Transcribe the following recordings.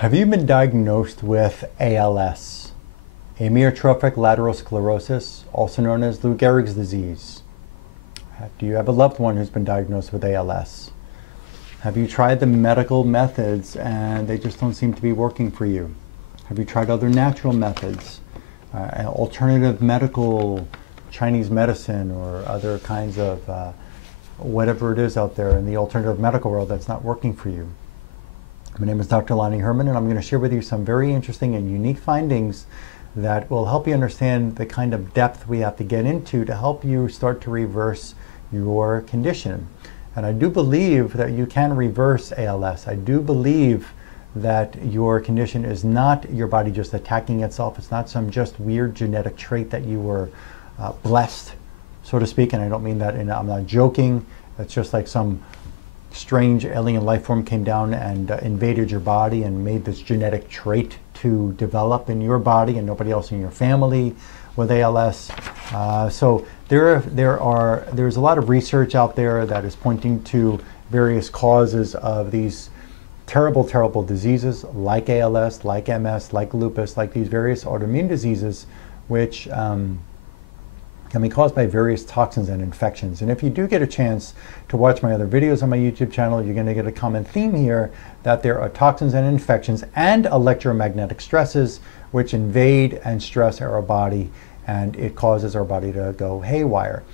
Have you been diagnosed with ALS, amyotrophic lateral sclerosis, also known as Lou Gehrig's disease? Do you have a loved one who's been diagnosed with ALS? Have you tried the medical methods and they just don't seem to be working for you? Have you tried other natural methods, alternative medical, Chinese medicine, or other kinds of whatever it is out there in the alternative medical world that's not working for you? My name is Dr. Lonnie Herman, and I'm going to share with you some very interesting and unique findings that will help you understand the kind of depth we have to get into to help you start to reverse your condition. And I do believe that you can reverse ALS. I do believe that your condition is not your body just attacking itself. It's not some just weird genetic trait that you were blessed, so to speak. And I don't mean that, and I'm not joking. It's just like some strange alien life form came down and invaded your body and made this genetic trait to develop in your body and nobody else in your family with ALS. So there's a lot of research out there that is pointing to various causes of these terrible diseases like ALS, like MS, like lupus, like these various autoimmune diseases, which can be caused by various toxins and infections. And if you do get a chance to watch my other videos on my YouTube channel, you're going to get a common theme here that there are toxins and infections and electromagnetic stresses which invade and stress our body, and it causes our body to go haywire.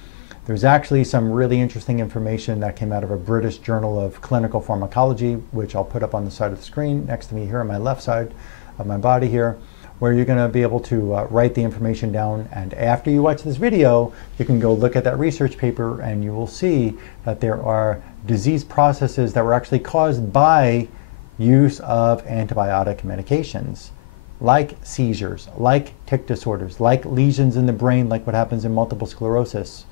There's actually some really interesting information that came out of a British Journal of Clinical Pharmacology, which I'll put up on the side of the screen next to me here on my left side of my body here, where you're going to be able to write the information down, and after you watch this video you can go look at that research paper and you will see that there are disease processes that were actually caused by use of antibiotic medications, like seizures, like tic disorders, like lesions in the brain, like what happens in multiple sclerosis.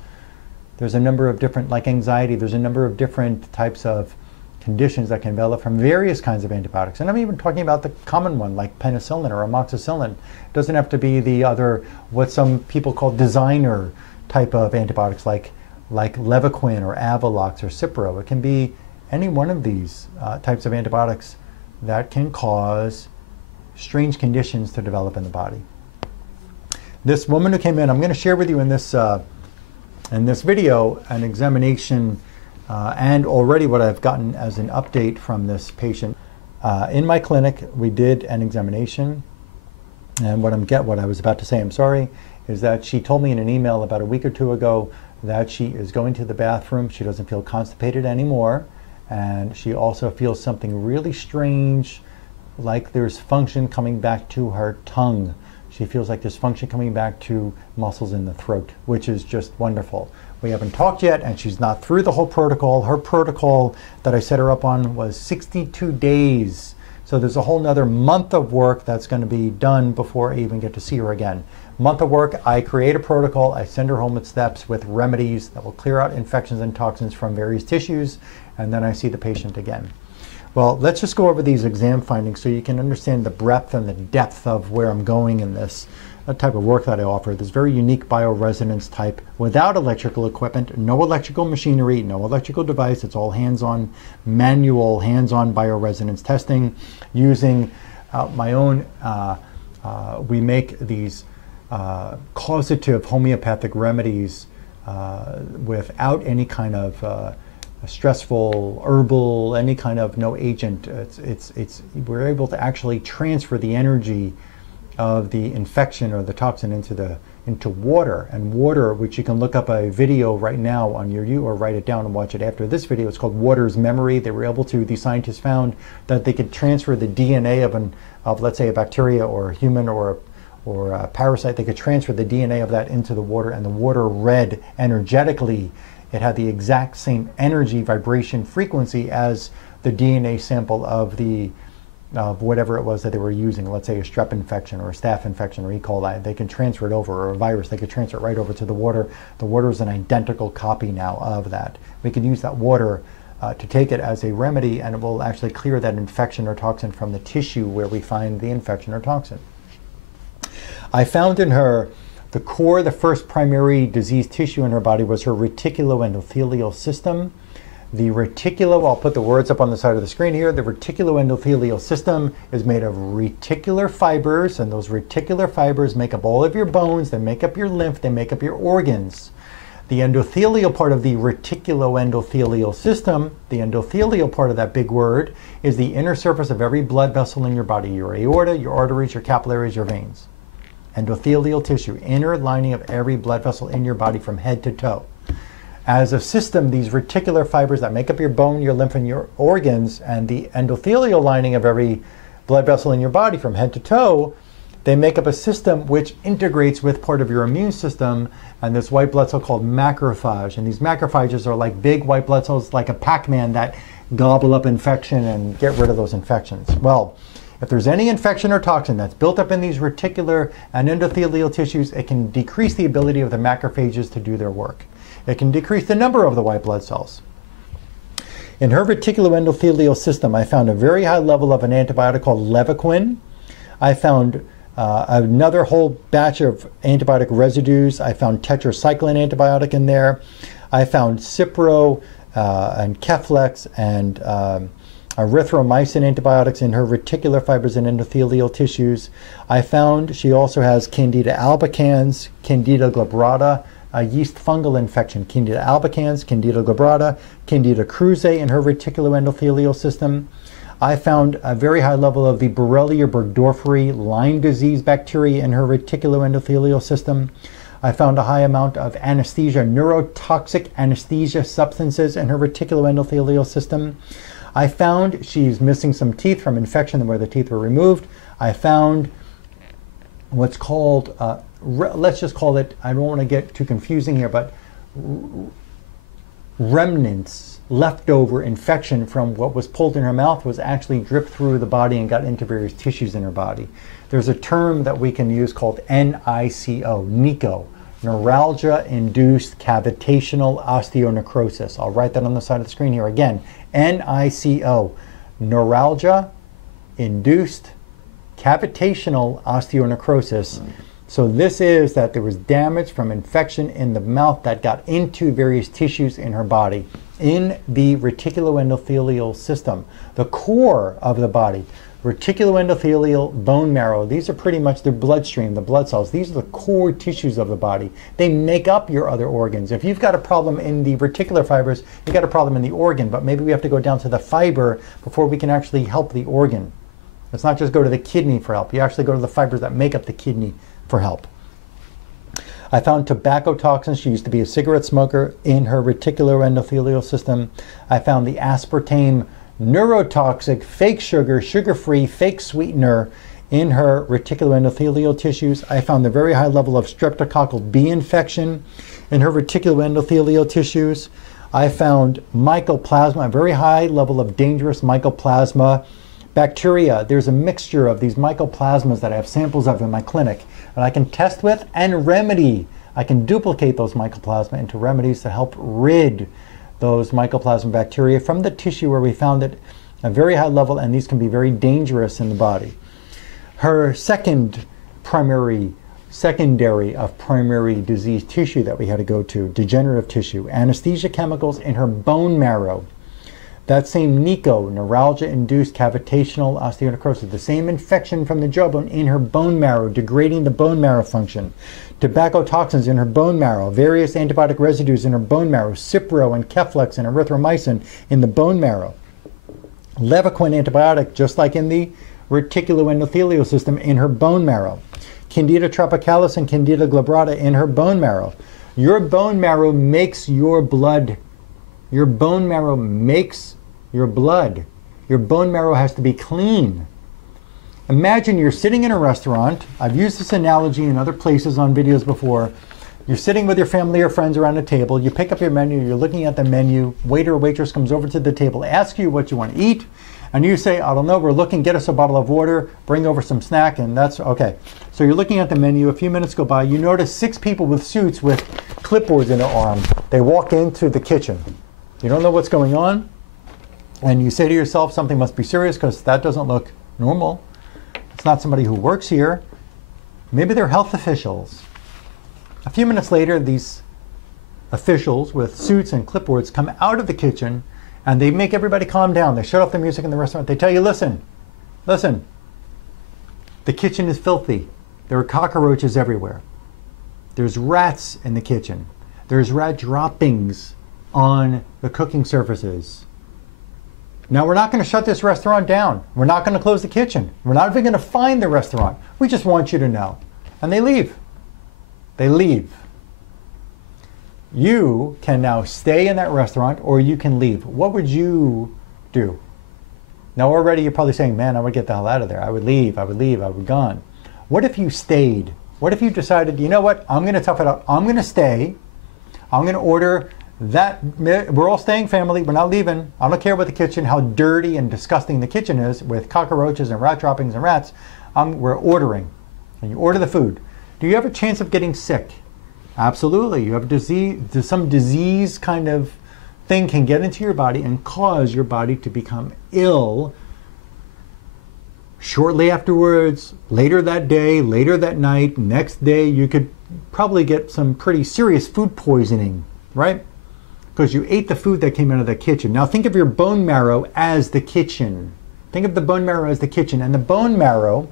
There's a number of different, like anxiety, there's a number of different types of conditions that can develop from various kinds of antibiotics. And I'm even talking about the common one like penicillin or amoxicillin. It doesn't have to be the other, what some people call designer type of antibiotics like Levaquin or Avelox or Cipro. It can be any one of these types of antibiotics that can cause strange conditions to develop in the body. This woman who came in, I'm going to share with you in this video an examination and already what I've gotten as an update from this patient. In my clinic, we did an examination, and what I was about to say, I'm sorry, is that she told me in an email about a week or two ago that she is going to the bathroom. She doesn't feel constipated anymore, and she also feels something really strange, like there's function coming back to her tongue. She feels like there's function coming back to muscles in the throat, which is just wonderful. We haven't talked yet, and she's not through the whole protocol. Her protocol that I set her up on was 62 days. So there's a whole nother month of work that's going to be done before I even get to see her again. Month of work, I create a protocol, I send her home with steps with remedies that will clear out infections and toxins from various tissues, and then I see the patient again. Well, let's just go over these exam findings so you can understand the breadth and the depth of where I'm going in this type of work that I offer. This very unique bioresonance type without electrical equipment, no electrical machinery, no electrical device. It's all hands-on, manual, hands-on bioresonance testing using my own, we make these causative homeopathic remedies without any kind of stressful herbal, any kind of no agent. We're able to actually transfer the energy of the infection or the toxin into water, and water, which you can look up a video right now on or write it down and watch it after this video. It's called Water's Memory. They were able to, these scientists found that they could transfer the DNA of let's say a bacteria or a human or a parasite. They could transfer the DNA of that into the water, and the water read energetically. It had the exact same energy, vibration, frequency as the DNA sample of whatever it was that they were using. Let's say a strep infection or a staph infection or E. coli. They can transfer it over, or a virus. They could transfer it right over to the water. The water is an identical copy now of that. We can use that water to take it as a remedy, and it will actually clear that infection or toxin from the tissue where we find the infection or toxin. I found in her the core, the first primary disease tissue in her body was her reticuloendothelial system. I'll put the words up on the side of the screen here. The reticuloendothelial system is made of reticular fibers, and those reticular fibers make up all of your bones, they make up your lymph, they make up your organs. The endothelial part of the reticuloendothelial system, the endothelial part of that big word, is the inner surface of every blood vessel in your body, your aorta, your arteries, your capillaries, your veins. Endothelial tissue, inner lining of every blood vessel in your body from head to toe. As a system, these reticular fibers that make up your bone, your lymph, and your organs, and the endothelial lining of every blood vessel in your body from head to toe, they make up a system which integrates with part of your immune system and this white blood cell called macrophage. And these macrophages are like big white blood cells, like a Pac-Man, that gobble up infection and get rid of those infections. Well, if there's any infection or toxin that's built up in these reticular and endothelial tissues, it can decrease the ability of the macrophages to do their work. It can decrease the number of the white blood cells. In her reticuloendothelial system, I found a very high level of an antibiotic called levaquin. I found another whole batch of antibiotic residues. I found tetracycline antibiotic in there. I found Cipro and Keflex and erythromycin antibiotics in her reticular fibers and endothelial tissues. I found she also has Candida albicans, Candida glabrata, a yeast fungal infection, Candida albicans, Candida glabrata, Candida krusei in her reticuloendothelial system. I found a very high level of the Borrelia burgdorferi Lyme disease bacteria in her reticuloendothelial system. I found a high amount of anesthesia, neurotoxic anesthesia substances in her reticuloendothelial system. I found she's missing some teeth from infection where the teeth were removed. I found what's called, let's just call it, I don't want to get too confusing here, but remnants, leftover infection from what was pulled in her mouth was actually dripped through the body and got into various tissues in her body. There's a term that we can use called NICO, neuralgia-induced cavitational osteonecrosis. I'll write that on the side of the screen here again. NICO, neuralgia-induced cavitational osteonecrosis. So this is that there was damage from infection in the mouth that got into various tissues in her body. In the reticuloendothelial system, the core of the body, reticuloendothelial, bone marrow, these are pretty much the bloodstream, the blood cells. These are the core tissues of the body. They make up your other organs. If you've got a problem in the reticular fibers, you've got a problem in the organ, but maybe we have to go down to the fiber before we can actually help the organ. Let's not just go to the kidney for help. You actually go to the fibers that make up the kidney for help. I found tobacco toxins. She used to be a cigarette smoker in her reticuloendothelial system. I found the aspartame neurotoxic, fake sugar, sugar-free, fake sweetener in her reticuloendothelial tissues. I found the very high level of streptococcal B infection in her reticuloendothelial tissues. I found mycoplasma, a very high level of dangerous mycoplasma bacteria. There's a mixture of these mycoplasmas that I have samples of in my clinic and I can test with and remedy. I can duplicate those mycoplasma into remedies to help rid those mycoplasma bacteria from the tissue where we found it at a very high level, and these can be very dangerous in the body. Her secondary of primary disease tissue that we had to go to, degenerative tissue, anesthesia chemicals in her bone marrow. That same NICO, neuralgia-induced cavitational osteonecrosis, the same infection from the jawbone in her bone marrow, degrading the bone marrow function. Tobacco toxins in her bone marrow, various antibiotic residues in her bone marrow, Cipro and Keflex and erythromycin in the bone marrow. Levaquin antibiotic, just like in the reticuloendothelial system, in her bone marrow. Candida tropicalis and Candida glabrata in her bone marrow. Your bone marrow makes your blood. Your bone marrow makes your blood. Your bone marrow has to be clean. Imagine you're sitting in a restaurant. I've used this analogy in other places on videos before. You're sitting with your family or friends around a table. You pick up your menu. You're looking at the menu. Waiter or waitress comes over to the table, asks you what you want to eat. And you say, I don't know, we're looking, get us a bottle of water, bring over some snack, and that's okay. So you're looking at the menu. A few minutes go by. You notice 6 people with suits with clipboards in their arm. They walk into the kitchen. You don't know what's going on. And you say to yourself, something must be serious because that doesn't look normal. It's not somebody who works here. Maybe they're health officials. A few minutes later, these officials with suits and clipboards come out of the kitchen And they make everybody calm down. They shut off the music in the restaurant. They tell you, listen, listen, the kitchen is filthy. There are cockroaches everywhere. There's rats in the kitchen. There's rat droppings on the cooking surfaces. Now, we're not going to shut this restaurant down. We're not going to close the kitchen. We're not even going to find the restaurant. We just want you to know. And they leave. They leave. You can now stay in that restaurant or you can leave. What would you do? Now, already you're probably saying, man, I would get the hell out of there. I would leave. I would leave. I would gone. What if you stayed? What if you decided, you know what? I'm going to tough it out. I'm going to stay. I'm going to order that. We're all staying, family. We're not leaving. I don't care about the kitchen, how dirty and disgusting the kitchen is with cockroaches and rat droppings and rats. We're ordering. And you order the food. Do you have a chance of getting sick? Absolutely. You have disease. Some disease kind of thing can get into your body and cause your body to become ill shortly afterwards, later that day, later that night, next day. You could probably get some pretty serious food poisoning, right? Because you ate the food that came out of the kitchen. Now think of your bone marrow as the kitchen. Think of the bone marrow as the kitchen. And the bone marrow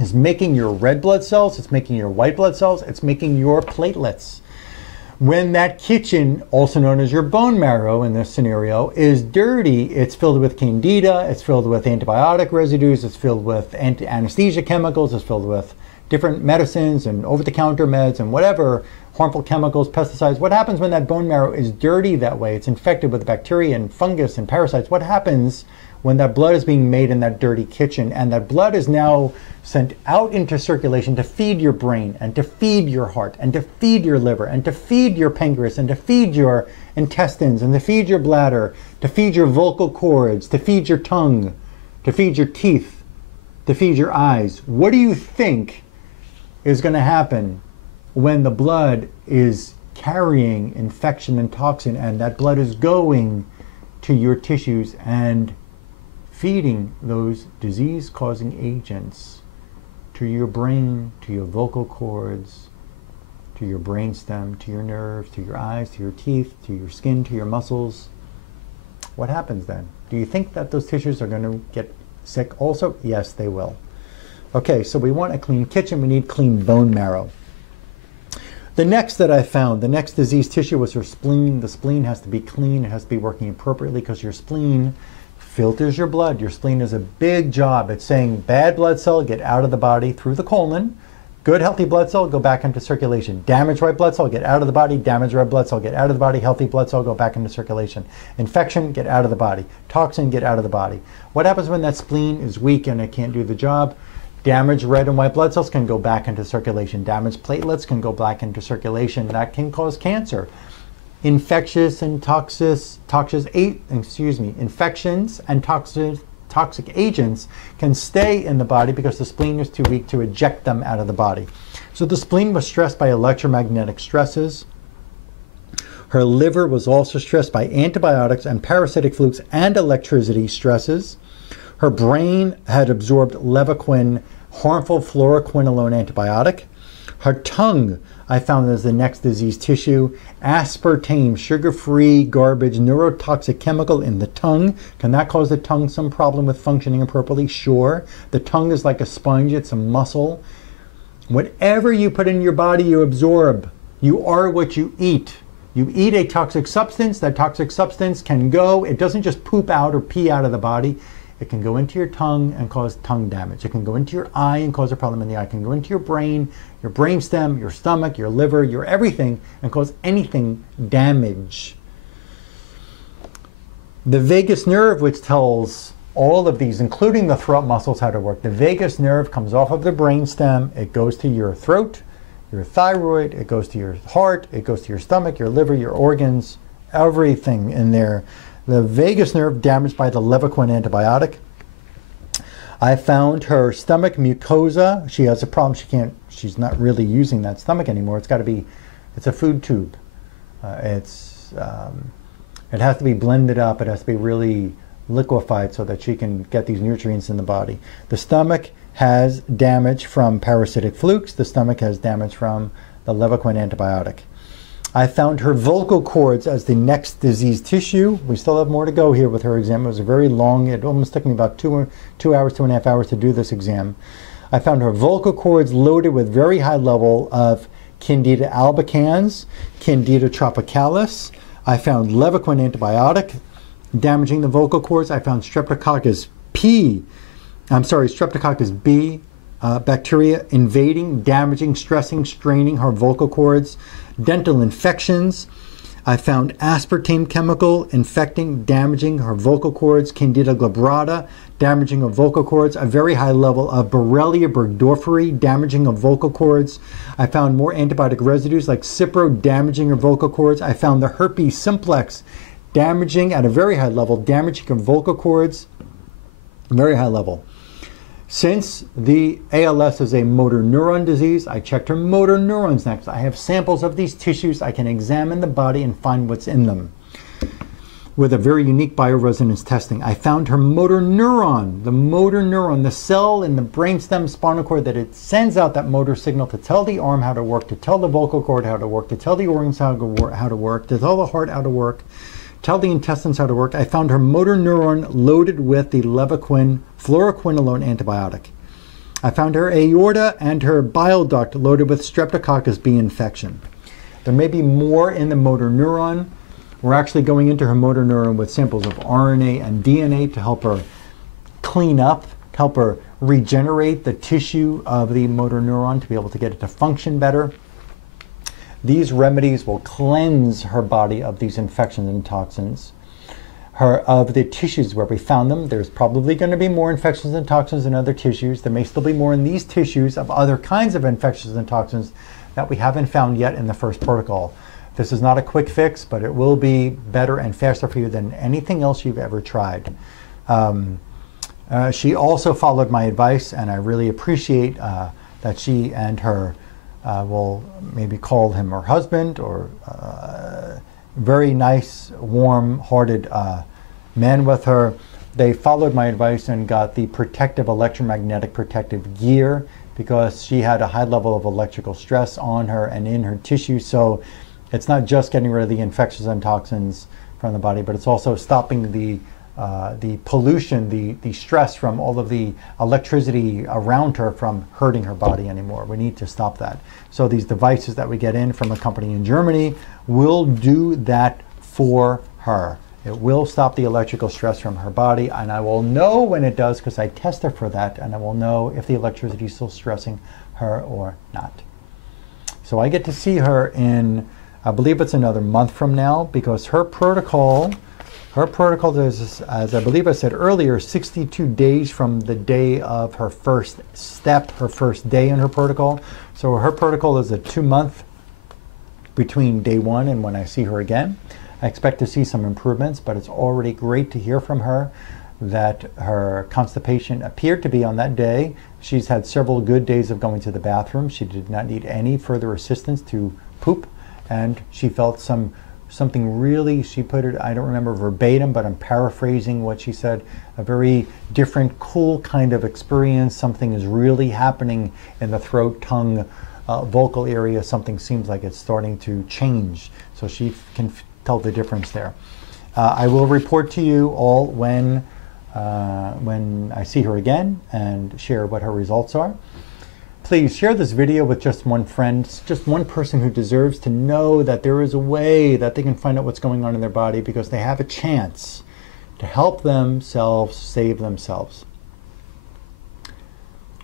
is making your red blood cells, it's making your white blood cells, it's making your platelets. When that kitchen, also known as your bone marrow in this scenario, is dirty, it's filled with candida, it's filled with antibiotic residues, it's filled with anesthesia chemicals, it's filled with different medicines and over-the-counter meds and whatever, harmful chemicals, pesticides. What happens when that bone marrow is dirty that way? It's infected with bacteria and fungus and parasites. What happens when that blood is being made in that dirty kitchen and that blood is now sent out into circulation to feed your brain and to feed your heart and to feed your liver and to feed your pancreas and to feed your intestines and to feed your bladder, to feed your vocal cords, to feed your tongue, to feed your teeth, to feed your eyes? What do you think is going to happen when the blood is carrying infection and toxin and that blood is going to your tissues and feeding those disease-causing agents to your brain, to your vocal cords, to your brainstem, to your nerves, to your eyes, to your teeth, to your skin, to your muscles? What happens then? Do you think that those tissues are going to get sick also? Yes, they will. Okay, so we want a clean kitchen. We need clean bone marrow. The next that I found, the next diseased tissue was your spleen. The spleen has to be clean. It has to be working appropriately because your spleen filters your blood. Your spleen is a big job. It's saying bad blood cell, get out of the body through the colon. Good healthy blood cell, go back into circulation. Damaged white blood cell, get out of the body. Damaged red blood cell, get out of the body. Healthy blood cell, go back into circulation. Infection, get out of the body. Toxin, get out of the body. What happens when that spleen is weak and it can't do the job? Damaged red and white blood cells can go back into circulation. Damaged platelets can go back into circulation. That can cause cancer. Infections and toxic agents can stay in the body because the spleen is too weak to eject them out of the body. So the spleen was stressed by electromagnetic stresses. Her liver was also stressed by antibiotics and parasitic flukes and electricity stresses. Her brain had absorbed Levaquin, harmful fluoroquinolone antibiotic. Her tongue, I found, as the next diseased tissue. Aspartame, sugar-free garbage, neurotoxic chemical in the tongue. Can that cause the tongue some problem with functioning appropriately? Sure. The tongue is like a sponge. It's a muscle. Whatever you put in your body, you absorb. You are what you eat. You eat a toxic substance. That toxic substance can go. It doesn't just poop out or pee out of the body. It can go into your tongue and cause tongue damage. It can go into your eye and cause a problem in the eye. It can go into your brainstem, your stomach, your liver, your everything, and cause anything damage. The vagus nerve, which tells all of these, including the throat muscles, how to work. The vagus nerve comes off of the brainstem. It goes to your throat, your thyroid. It goes to your heart. It goes to your stomach, your liver, your organs, everything in there. The vagus nerve damaged by the Levaquin antibiotic. I found her stomach mucosa. She has a problem. She's not really using that stomach anymore. It's a food tube. It has to be blended up. It has to be really liquefied so that she can get these nutrients in the body. The stomach has damage from parasitic flukes. The stomach has damage from the Levaquin antibiotic. I found her vocal cords as the next diseased tissue. We still have more to go here with her exam. It was a very long, it almost took me about 2 hours, 2.5 hours to do this exam. I found her vocal cords loaded with very high level of Candida albicans, Candida tropicalis. I found Levaquin antibiotic damaging the vocal cords. I found Streptococcus B bacteria invading, damaging, stressing, straining her vocal cords. Dental infections. I found aspartame chemical infecting, damaging her vocal cords. Candida glabrata, damaging of vocal cords. A very high level of Borrelia burgdorferi, damaging of vocal cords. I found more antibiotic residues like Cipro, damaging her vocal cords. I found the herpes simplex, damaging at a very high level, damaging of vocal cords, very high level. Since the ALS is a motor neuron disease, I checked her motor neurons next. I have samples of these tissues. I can examine the body and find what's in them with a very unique bioresonance testing. I found her motor neuron, the cell in the brainstem spinal cord that it sends out that motor signal to tell the arm how to work, to tell the vocal cord how to work, to tell the organs how to work, to tell the heart how to work, tell the intestines how to work. I found her motor neuron loaded with the Levaquin fluoroquinolone antibiotic. I found her aorta and her bile duct loaded with Streptococcus B infection. There may be more in the motor neuron. We're actually going into her motor neuron with samples of RNA and DNA to help her clean up, help her regenerate the tissue of the motor neuron to be able to get it to function better. These remedies will cleanse her body of these infections and toxins. Of the tissues where we found them, there's probably going to be more infections and toxins in other tissues. There may still be more in these tissues of other kinds of infections and toxins that we haven't found yet in the first protocol. This is not a quick fix, but it will be better and faster for you than anything else you've ever tried. She also followed my advice, and I really appreciate that she and her will maybe call him her husband, or very nice, warm-hearted man with her. They followed my advice and got the protective electromagnetic protective gear because she had a high level of electrical stress on her and in her tissue. So it's not just getting rid of the infections and toxins from the body, but it's also stopping the pollution, the stress from all of the electricity around her from hurting her body anymore. We need to stop that. So these devices that we get in from a company in Germany will do that for her. It will stop the electrical stress from her body, and I will know when it does because I test her for that, and I will know if the electricity is still stressing her or not. So I get to see her in, I believe it's another month from now, because her protocol is, as I believe I said earlier, 62 days from the day of her first step, her first day in her protocol. So her protocol is a 2-month between day 1 and when I see her again. I expect to see some improvements, but it's already great to hear from her that her constipation appeared to be on that day. She's had several good days of going to the bathroom. She did not need any further assistance to poop, and she felt something really, she put it, I don't remember verbatim, but I'm paraphrasing what she said, a very different, cool kind of experience. Something is really happening in the throat, tongue, vocal area. Something seems like it's starting to change. So she can tell the difference there. I will report to you all when I see her again and share what her results are. Please share this video with just one friend, just one person who deserves to know that there is a way that they can find out what's going on in their body, because they have a chance to help themselves save themselves.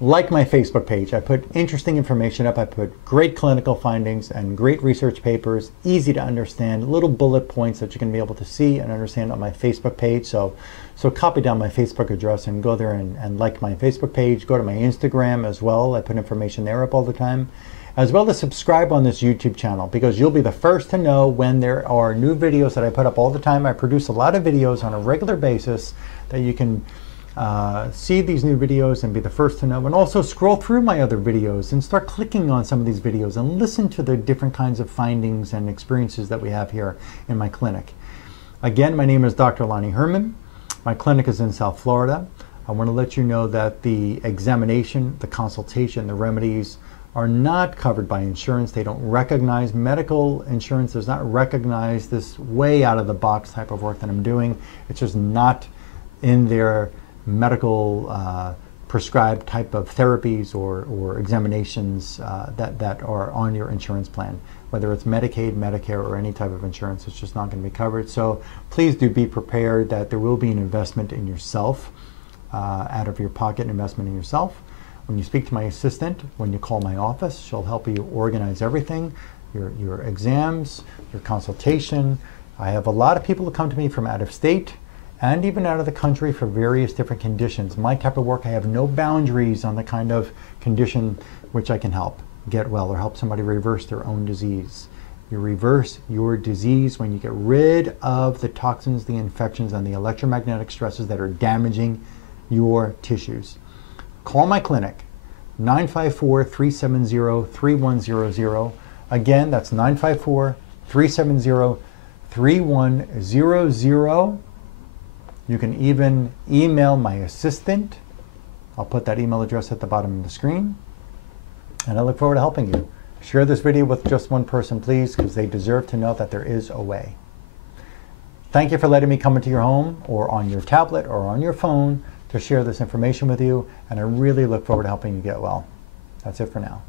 Like my Facebook page, I put interesting information up. I put great clinical findings and great research papers, easy to understand, little bullet points that you can be able to see and understand on my Facebook page. So copy down my Facebook address and go there and like my Facebook page. Go to my Instagram as well. I put information there up all the time. As well as subscribe on this YouTube channel, because you'll be the first to know when there are new videos that I put up all the time. I produce a lot of videos on a regular basis that you can see these new videos and be the first to know, and also scroll through my other videos and start clicking on some of these videos and listen to the different kinds of findings and experiences that we have here in my clinic. Again, my name is Dr. Lonnie Herman. My clinic is in South Florida. I want to let you know that the examination, the consultation, the remedies are not covered by insurance. They don't recognize, medical insurance does not recognize this way out of the box type of work that I'm doing. It's just not in their medical prescribed type of therapies or examinations that are on your insurance plan. Whether it's Medicaid, Medicare, or any type of insurance, it's just not going to be covered. So please do be prepared that there will be an investment in yourself, out of your pocket investment in yourself. When you speak to my assistant, when you call my office, she'll help you organize everything, your exams, your consultation. I have a lot of people who come to me from out of state and even out of the country for various different conditions. My type of work, I have no boundaries on the kind of condition which I can help get well or help somebody reverse their own disease. You reverse your disease when you get rid of the toxins, the infections, and the electromagnetic stresses that are damaging your tissues. Call my clinic, 954-370-3100. Again, that's 954-370-3100. You can even email my assistant. I'll put that email address at the bottom of the screen. And I look forward to helping you. Share this video with just one person, please, because they deserve to know that there is a way. Thank you for letting me come into your home or on your tablet or on your phone to share this information with you, and I really look forward to helping you get well. That's it for now.